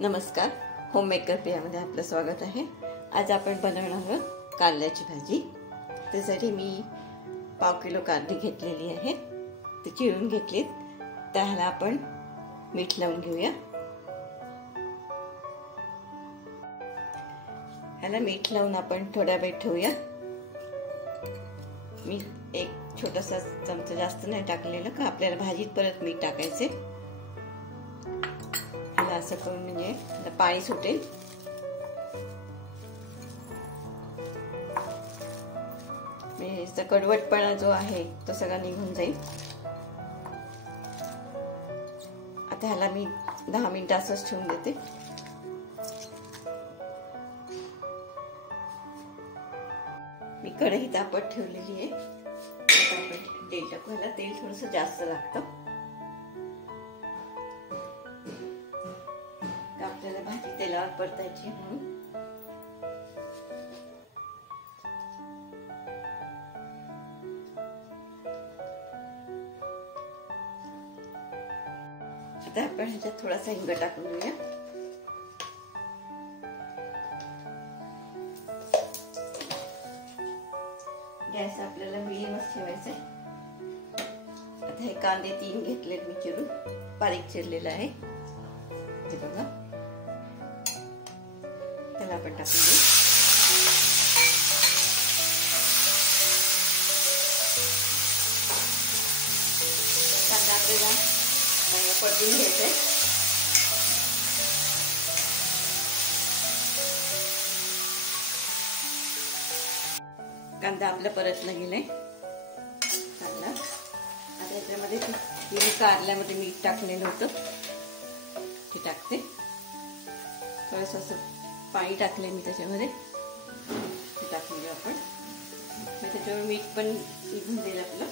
नमस्कार, होममेकर पेयामध्ये आपलं स्वागत आहे। आज आपण बनवणार आहोत कारल्याची भाजी। त्यासाठी मी पाव किलो कारली घेतलेली आहे, ती चिरून घेतली। त्याला आपण मीठ लावून घेऊया। ह्याला मीठ लावून आपण थोड्या वेळ ठेवूया। मी एक छोटासा चमचा जास्त नाही टाकलेलं का आपल्याला भाजीत परत मीठ टाकायचे। असं करून म्हणजे पाणी सुटेल। म्हणजे कडवटपणा जो आहे तो सगळा निघून जाईल। आता ह्याला मी 10 मिनिटं असंच ठेवून देते। मी कढई तापत ठेवलेली आहे। आता आपण तेल टाकू। ह्याला तेल थोडंसं जास्त लागतं। आपल्याला भाजी तेलावर परतायची म्हणून आता आपण ह्याच्यात थोडासा हिंग टाकून घेऊया। गॅस आपल्याला मिडियमच ठेवायचा आहे। आता हे कांदे 3 घेतले मी चिरून, बारीक चिरलेला आहे। हे बघा, त्याला आपण टाकून देऊ। कांदा आपल्याला परतून घ्यायचा आहे। कांदा आपला परतला गेलाय चांगला। आता याच्यामध्ये मी कारल्यामध्ये मीठ टाकलेलं होतं ते टाकते। थोडंसं असं पाणी टाकले मी त्याच्यामध्ये, ते टाकून घेऊ आपण। मग त्याच्यावर मीठ पण निघून जाईल आपलं।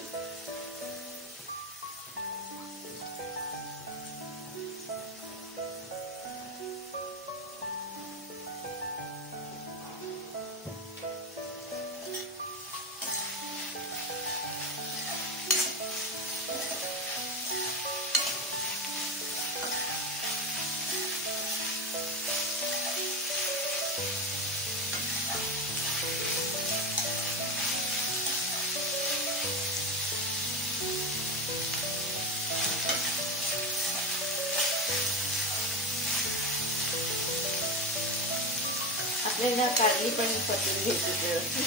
आपल्याला कारली पण परतून घ्यायची व्यवस्थित,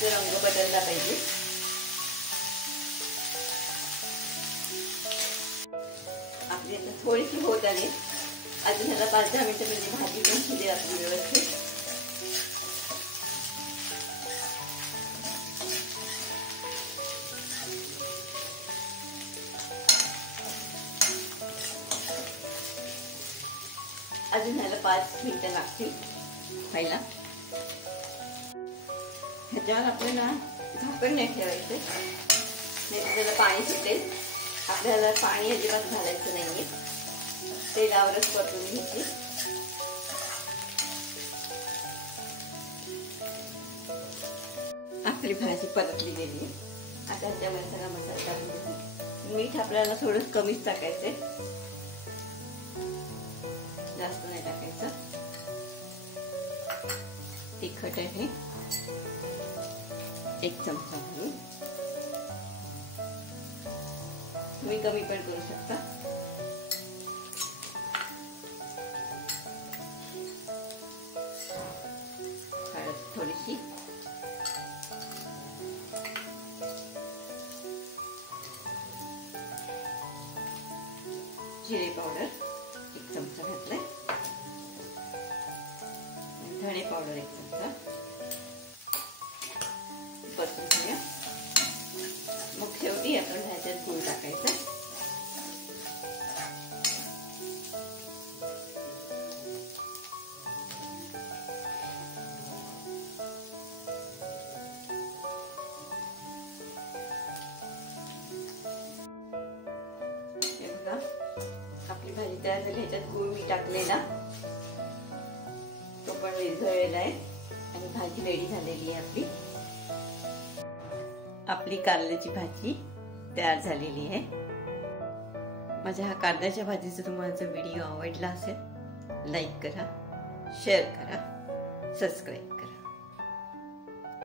तो रंग बदलला पाहिजे। आपल्याला थोडीशी होत आली, अजून ह्याला 5-10 मिनिटं म्हणजे भाजी पण शिजेल आपली व्यवस्थित। अजून ह्याला 5 मिनिटं लागतील व्हायला। ह्याच्यावर आपल्याला झाकण नाही ठेवायचं, नाही तर त्याला पाणी सुटेल। आपल्याला पाणी अजिबात घालायचं नाहीये, तेलावरच परतून घ्यायची। आपली भाजी परतली गेली। आता ह्याच्यामध्ये सगळा मसाला टाकून देते। मीठ आपल्याला थोडं कमीच टाकायचंय, जास्त नाही टाकायचं। तिखट आहे 1 चमचा भरून, तुम्ही कमी पण करू शकता। हळद थोडीशी, जिरे पावडर 1 चमचा घातलाय, धणे पावडर 1 चमचा। परतून घेऊया। मग शेवटी आपण ह्याच्यात गूळ टाकायचा। हे बघा, आपली भाजी तयार झाली। ह्याच्यात गूळ मी टाकलेला, तो पण विरघळलेला आहे आणि भाजी रेडी झालेली आहे आपली। आपली कारल्याची भाजी तयार झालेली आहे। माझ्या हा कारल्याच्या भाजीचा तुम्हाला जर व्हिडिओ आवडला असेल, लाईक करा, शेअर करा, सबस्क्राईब करा.